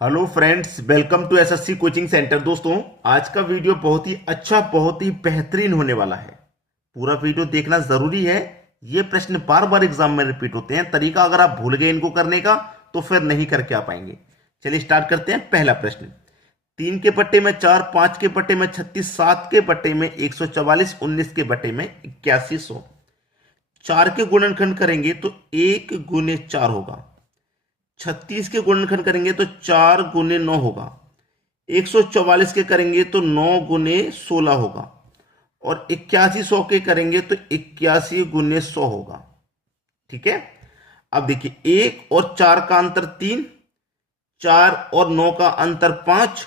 Hello friends, welcome to SSC coaching centre. दोस्तों, आज का वीडियो बहुत ही अच्छा, बहुत ही बेहतरीन होने वाला है। पूरा वीडियो देखना जरूरी है। ये प्रश्न बार बार एग्जाम में रिपीट होते हैं। तरीका अगर आप भूल गए इनको करने का तो फिर नहीं करके आ पाएंगे। चलिए स्टार्ट करते हैं। पहला प्रश्न, 3 के पट्टे में 4, 5 के पट्टे में 36, 7 के पट्टे में 144, 19 के पट्टे में 8100। 4 के गुणनखंड करेंगे तो 1 गुने 4 होगा। 36 के गुणनखंड करेंगे तो 4 गुने 9 होगा। 144 के करेंगे तो 9 गुने 16 होगा। और 8100 के करेंगे तो 81 गुने 100 होगा। ठीक है। अब देखिए, 1 और 4 का अंतर 3, 4 और 9 का अंतर 5,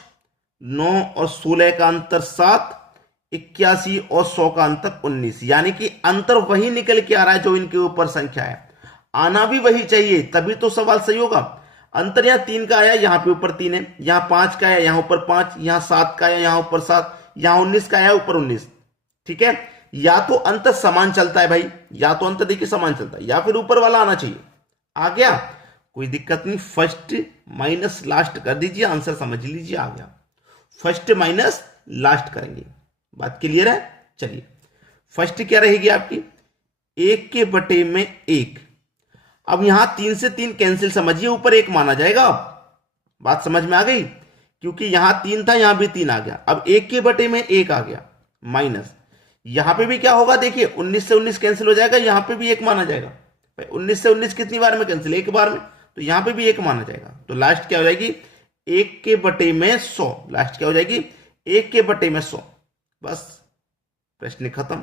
9 और 16 का अंतर 7, 81 और 100 का अंतर 19। यानी कि अंतर वही निकल के आ रहा है जो इनके ऊपर संख्या है। आना भी वही चाहिए, तभी तो सवाल सही होगा। अंतर यहां 3 का आया, यहां पे ऊपर 3 है। यहां 5 का आया, यहां ऊपर 5। यहां 7 का आया, यहां ऊपर 7। यहां 19 का आया, ऊपर 19। ठीक है। या तो अंतर समान चलता है भाई, या तो अंतर देखिए समान चलता है, या फिर ऊपर वाला आना चाहिए। आ गया, कोई दिक्कत नहीं। फर्स्ट माइनस लास्ट कर दीजिए, आंसर समझ लीजिए, आ गया। फर्स्ट माइनस लास्ट करेंगे। बात क्लियर है। चलिए, फर्स्ट क्या रहेगी आपकी, 1 के बटे में 1। अब यहां 3 से 3 कैंसिल, समझिए ऊपर 1 माना जाएगा। अब बात समझ में आ गई, क्योंकि यहां 3 था, यहां भी 3 आ गया। अब 1 के बटे में 1 आ गया, माइनस। यहां पे भी क्या होगा, देखिए 19 से 19 कैंसिल हो जाएगा, यहां पे भी 1 माना जाएगा। भाई 19 से 19 कितनी बार में कैंसिल, एक बार में। तो यहां पे भी 1 माना जाएगा। तो लास्ट क्या हो जाएगी, 1 के बटे में 100। लास्ट क्या हो जाएगी, 1 के बटे में 100। बस प्रश्न खत्म।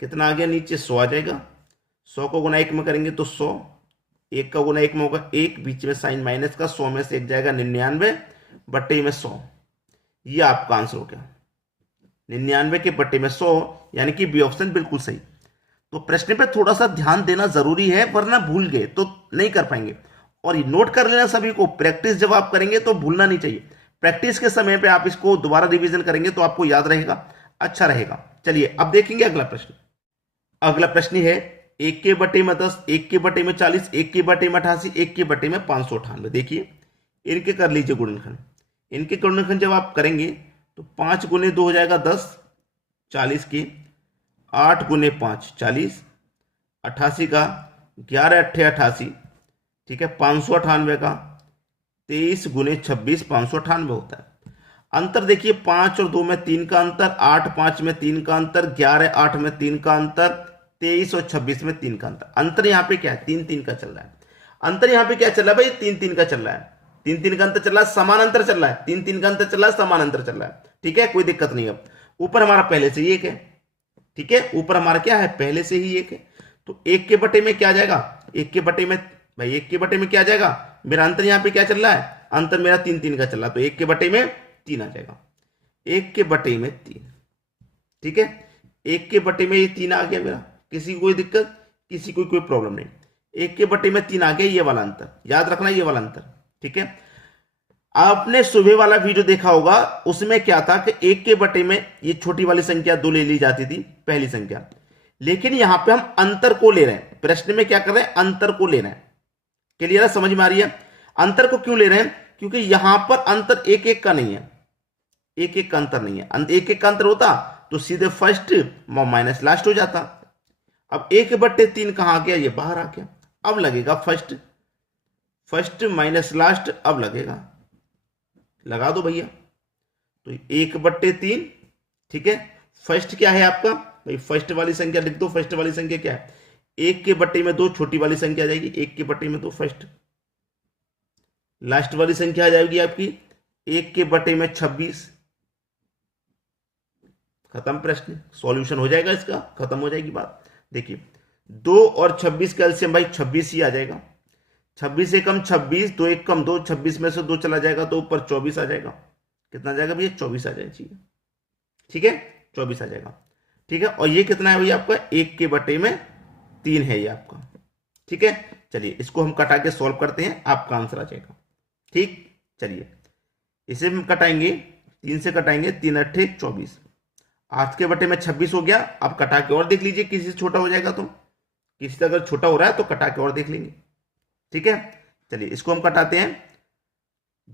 कितना आ गया नीचे, 100 आ जाएगा। 100 को गुना 1 में करेंगे तो 100। 1 का गुना 1 में होगा 1, बीच में साइन माइनस का, 100 में से 1 जाएगा 99 बट्टे में 100। ये आपका आंसर हो गया, 99 के बट्टे में 100, यानी कि बी ऑप्शन बिल्कुल सही। तो प्रश्न पे थोड़ा सा ध्यान देना जरूरी है, वरना भूल गए तो नहीं कर पाएंगे। और ये नोट कर लेना सभी को, प्रैक्टिस जब आप करेंगे तो भूलना नहीं चाहिए। प्रैक्टिस के समय पे आप इसको दोबारा रिवीजन करेंगे तो आपको याद रहेगा, अच्छा रहेगा। चलिए अब देखेंगे अगला प्रश्न। अगला प्रश्न है, 1 के बटे में 10, 1 के बटे में 40, 1 के बटे में 88, 1 के बटे में 598। देखिए इनके कर लीजिए गुणनखंड। इनके गुणनखंड जब आप करेंगे तो 5 गुने 2 हो जाएगा 10, 40 के। 8 गुने 5 40, 88 का, 11 अट्ठे 88। ठीक है, 598 का, 23 गुने 26 598 होता है। अंतर देखिए, 5 और 2 में 3 का अंतर, 8 5 में 3 का अंतर, 11 8 में 3 का अंतर, 23 और 26 में 3 का अंतर। अंतर यहां पे क्या है, 3 3 का चल रहा है। अंतर यहां पे क्या चल रहा है भाई, 3 3 का चल रहा है। 3 3 का अंतर चल रहा है, समान अंतर चल रहा है। 3 3 का अंतर चल रहा है, समान अंतर चल रहा है। ठीक है, कोई दिक्कत नहीं। अब ऊपर हमारा पहले से ही 1 है। ठीक है, ऊपर हमारा क्या है, पहले से ही 1 है। तो 1 के बटे में क्या आ जाएगा, 1 के बटे में, भाई 1 के बटे में क्या आ जाएगा, मेरा अंतर यहां पे क्या चल रहा है, अंतर मेरा 3 3 का चल रहा है। तो 1 के बटे में 3 आ जाएगा। 1 के बटे में 3। ठीक है, 1 के बटे में ये 3 आ गया मेरा। किसी को कोई दिक्कत, किसी को कोई प्रॉब्लम नहीं। 1 के बटे में 3 आ गया, ये वाला अंतर याद रखना, ये वाला अंतर। ठीक है, आपने सुबह वाला वीडियो देखा होगा, उसमें क्या था कि 1 के बटे में ये छोटी वाली संख्या 2 ले ली जाती थी, पहली संख्या। लेकिन यहां पे हम अंतर को ले रहे हैं। प्रश्न में क्या कर रहे हैं, अंतर को ले रहे हैं। क्लियर है, समझ में आ रही है। अंतर को क्यों ले रहे हैं, क्योंकि यहां पर अंतर 1 1 का नहीं है। 1 1 का अंतर नहीं है। 1 1 का अंतर होता तो सीधे फर्स्ट माइनस लास्ट हो जाता। अब 1 बट्टे 3 कहां आ गया, ये बाहर आ गया। अब लगेगा फर्स्ट, फर्स्ट माइनस लास्ट, अब लगेगा, लगा दो भैया। तो 1 बट्टे 3। ठीक है, फर्स्ट क्या है आपका, भाई फर्स्ट वाली संख्या लिख दो। फर्स्ट वाली संख्या क्या है, 1 के बट्टे में 2 छोटी वाली संख्या आ जाएगी, 1 के बट्टे में 2 फर्स्ट। लास्ट वाली संख्या आ जाएगी आपकी 1 के बटे में 26। खत्म प्रश्न, सॉल्यूशन हो जाएगा इसका, खत्म हो जाएगी बात। देखिए 2 और 26 का एलसीएम भाई 26 ही आ जाएगा। 26 से कम 26, 2 1 कम 2, 26 में से 2 चला जाएगा तो ऊपर 24 आ जाएगा। कितना आ जाएगा भैया, 24 आ जाएगा। ठीक है, 24 आ जाएगा। ठीक है, और ये कितना है भैया आपका, 1 के बटे में 3 है ये आपका। ठीक है, चलिए इसको हम कटा के सॉल्व करते हैं, आपका आंसर आ जाएगा। ठीक, चलिए इसे हम कटाएंगे, 3 से कटाएंगे, 3 अट्ठे 24। 8 के बटे में 26 हो गया। अब कटा के और देख लीजिए, किसी से छोटा हो जाएगा तो, किसी से अगर छोटा हो रहा है तो कटा के और देख लेंगे। ठीक है, चलिए इसको हम कटाते हैं।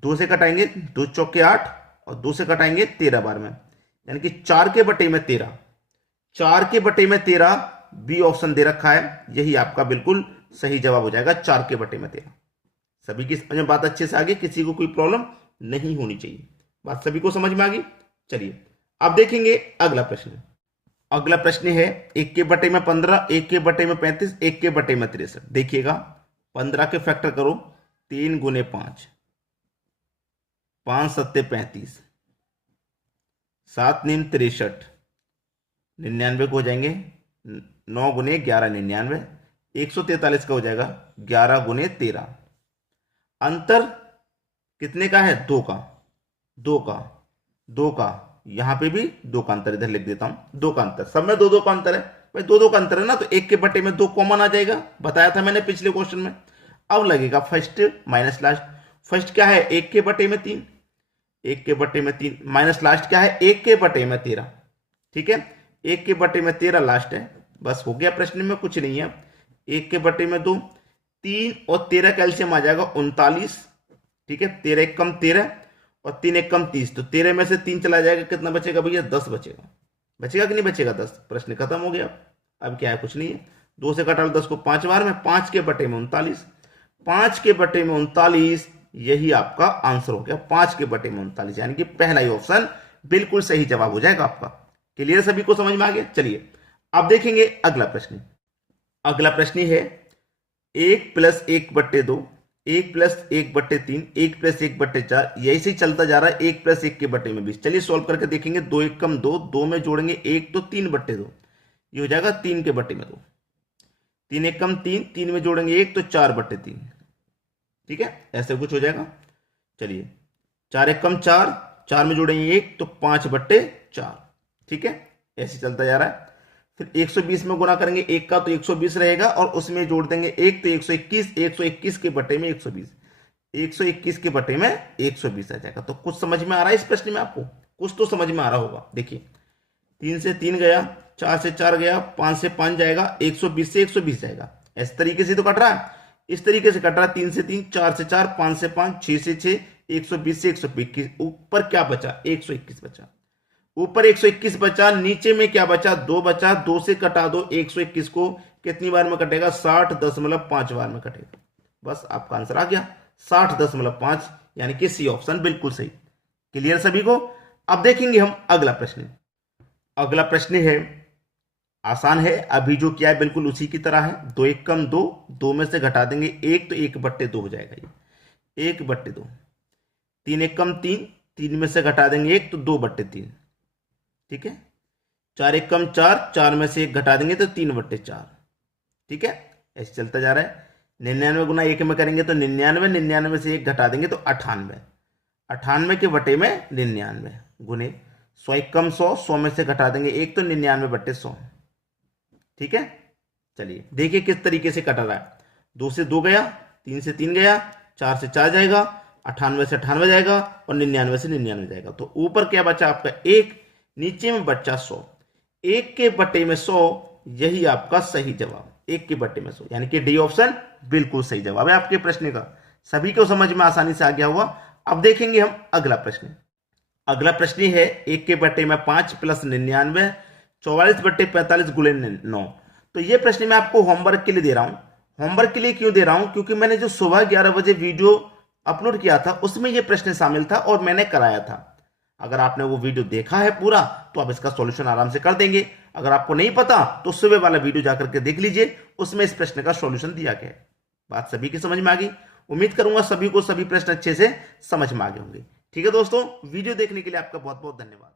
2 से कटाएंगे, 2 चौके 8 और 2 से कटाएंगे 13 बार में, यानी कि 4 के बटे में 13, 4 के बटे में 13 बी ऑप्शन दे रखा है, यही आपका बिल्कुल सही जवाब हो जाएगा, 4 के बटे में 13। सभी की समझ में बात अच्छे से आ गई, किसी को कोई प्रॉब्लम नहीं होनी चाहिए, बात सभी को समझ में आ गई। चलिए अब देखेंगे अगला प्रश्न। अगला प्रश्न है 1 के बटे में 15, 1 के बटे में 35, 1 के बटे में 63। देखिएगा 15 के फैक्टर करो, 3 गुने 5, 5 सत्ते 35, 7 नीम 63, 99 को हो जाएंगे 9 गुने 11 99, 143 का हो जाएगा 11 गुने 13। अंतर कितने का है? 2 का, 2 का, 2 का, यहां पे भी 2 का अंतर, इधर लिख देता हूं 2 का अंतर, सब में 2 2 का अंतर है भाई, 2 2 का अंतर है ना, तो 1 के बटे में 2 कॉमन आ जाएगा, बताया था मैंने पिछले क्वेश्चन में। अब लगेगा फर्स्ट माइनस लास्ट। फर्स्ट क्या है? 1 के बटे में 3, 1 के बटे में 3 माइनस लास्ट क्या है? 1 के बटे में 13। ठीक है, 1 के बटे में 13 लास्ट है, बस हो गया, प्रश्न में कुछ नहीं है। 1 के बटे में 2, 3 और 13 कैल्शियम आ जाएगा 39। ठीक है, 13 एक कम 13 और 3 एक कम 30, तो 13 में से 3 चला जाएगा, कितना बचेगा भैया? 10 बचेगा। बचेगा कि नहीं बचेगा? 10। प्रश्न खत्म हो गया। अब क्या है? कुछ नहीं है, 2 से कटा लो 10 को 5 बार में, 5 के बटे में 39, 5 के बटे में 39, यही आपका आंसर हो गया, 5 के बटे में 39, यानी कि पहला ही ऑप्शन बिल्कुल सही जवाब हो जाएगा आपका। क्लियर? सभी को समझ में आ गया? चलिए अब देखेंगे अगला प्रश्न। अगला प्रश्न है 1 प्लस 1 बट्टे 2, 1 प्लस 1 बट्टे 3, 1 प्लस 1 बट्टे 4, यही से चलता जा रहा है 1 प्लस 1 के बटे में 20। चलिए सॉल्व करके देखेंगे। 2 1 कम 2, 2 में जोड़ेंगे 1 तो 3 बट्टे 2, ये हो जाएगा 3 के बटे में 2। 3 1 कम 3, 3 में जोड़ेंगे 1 तो 4 बट्टे 3। ठीक है, ऐसे कुछ हो जाएगा। चलिए 4 1 कम 4, 4 में जोड़ेंगे 1 तो 5 बट्टे 4। ठीक है, ऐसे चलता जा रहा है। फिर 120 में गुना करेंगे 1 का तो 120 रहेगा और उसमें जोड़ देंगे 1 तो 121, 121 के बटे में 120, 121 के बटे में 120 आ जाएगा। तो कुछ समझ में आ रहा है इस प्रश्न में? आपको कुछ तो समझ में आ रहा होगा। देखिए 3 से 3 गया, 4 से 4 गया, 5 से 5 जाएगा, 120 से 120 जाएगा। इस तरीके से तो कट रहा है, इस तरीके से कट रहा है। 3 से 3, 4 से 4, 5 से 5, 6 से 6, 120 से 121, ऊपर क्या बचा? 121 बचा। ऊपर 121 बचा, नीचे में क्या बचा? 2 बचा। 2 से कटा दो 121 को, कितनी बार में कटेगा? 60.5 बार में कटेगा। बस आपका आंसर आ गया 60.5, यानी कि सी ऑप्शन बिल्कुल सही। क्लियर सभी को? अब देखेंगे हम अगला प्रश्न। अगला प्रश्न है आसान है, अभी जो किया है बिल्कुल उसी की तरह है। 2 1 कम 2, 2 में से घटा देंगे 1 तो 1 बट्टे 2 हो जाएगा, ये 1 बट्टे 2। 3 1 कम 3, 3 में से घटा देंगे 1 तो 2 बट्टे 3। ठीक है, 4 1 कम 4, 4 में से 1 घटा देंगे तो 3 बट्टे 4। ठीक है, ऐसे चलता जा रहा है। 99 गुना 1 में करेंगे तो 99, 99 में से 1 घटा देंगे तो 98, 98 के बटे में 99 गुने 100 1 कम 100, 100 में से घटा देंगे 1 तो 99 बट्टे 100। ठीक है, चलिए देखिए किस तरीके से कट रहा है। 2 से 2 गया, 3 से 3 गया, 4 से 4 जाएगा, 98 से 98 जाएगा और 99 से 99 जाएगा। तो ऊपर क्या बचा आपका? 1, नीचे में बचा 100, 1 के बटे में 100, यही आपका सही जवाब। 1 के बटे में 100, यानी कि डी ऑप्शन बिल्कुल सही जवाब है आपके प्रश्न का। सभी को समझ में आसानी से आ गया होगा। अब देखेंगे हम अगला प्रश्न। अगला प्रश्न है 1 के बटे में 5 प्लस 99, 44 बट्टे 45 गुणे 9। तो ये प्रश्न मैं आपको होमवर्क के लिए दे रहा हूं। होमवर्क के लिए क्यों दे रहा हूं? क्योंकि मैंने जो सुबह 11 बजे वीडियो अपलोड किया था उसमें यह प्रश्न शामिल था और मैंने कराया था। अगर आपने वो वीडियो देखा है पूरा तो आप इसका सॉल्यूशन आराम से कर देंगे। अगर आपको नहीं पता तो सुबह वाला वीडियो जाकर के देख लीजिए, उसमें इस प्रश्न का सॉल्यूशन दिया गया है। बात सभी की समझ में आ गई? उम्मीद करूंगा सभी को सभी प्रश्न अच्छे से समझ में आ गए होंगे। ठीक है दोस्तों, वीडियो देखने के लिए आपका बहुत बहुत धन्यवाद।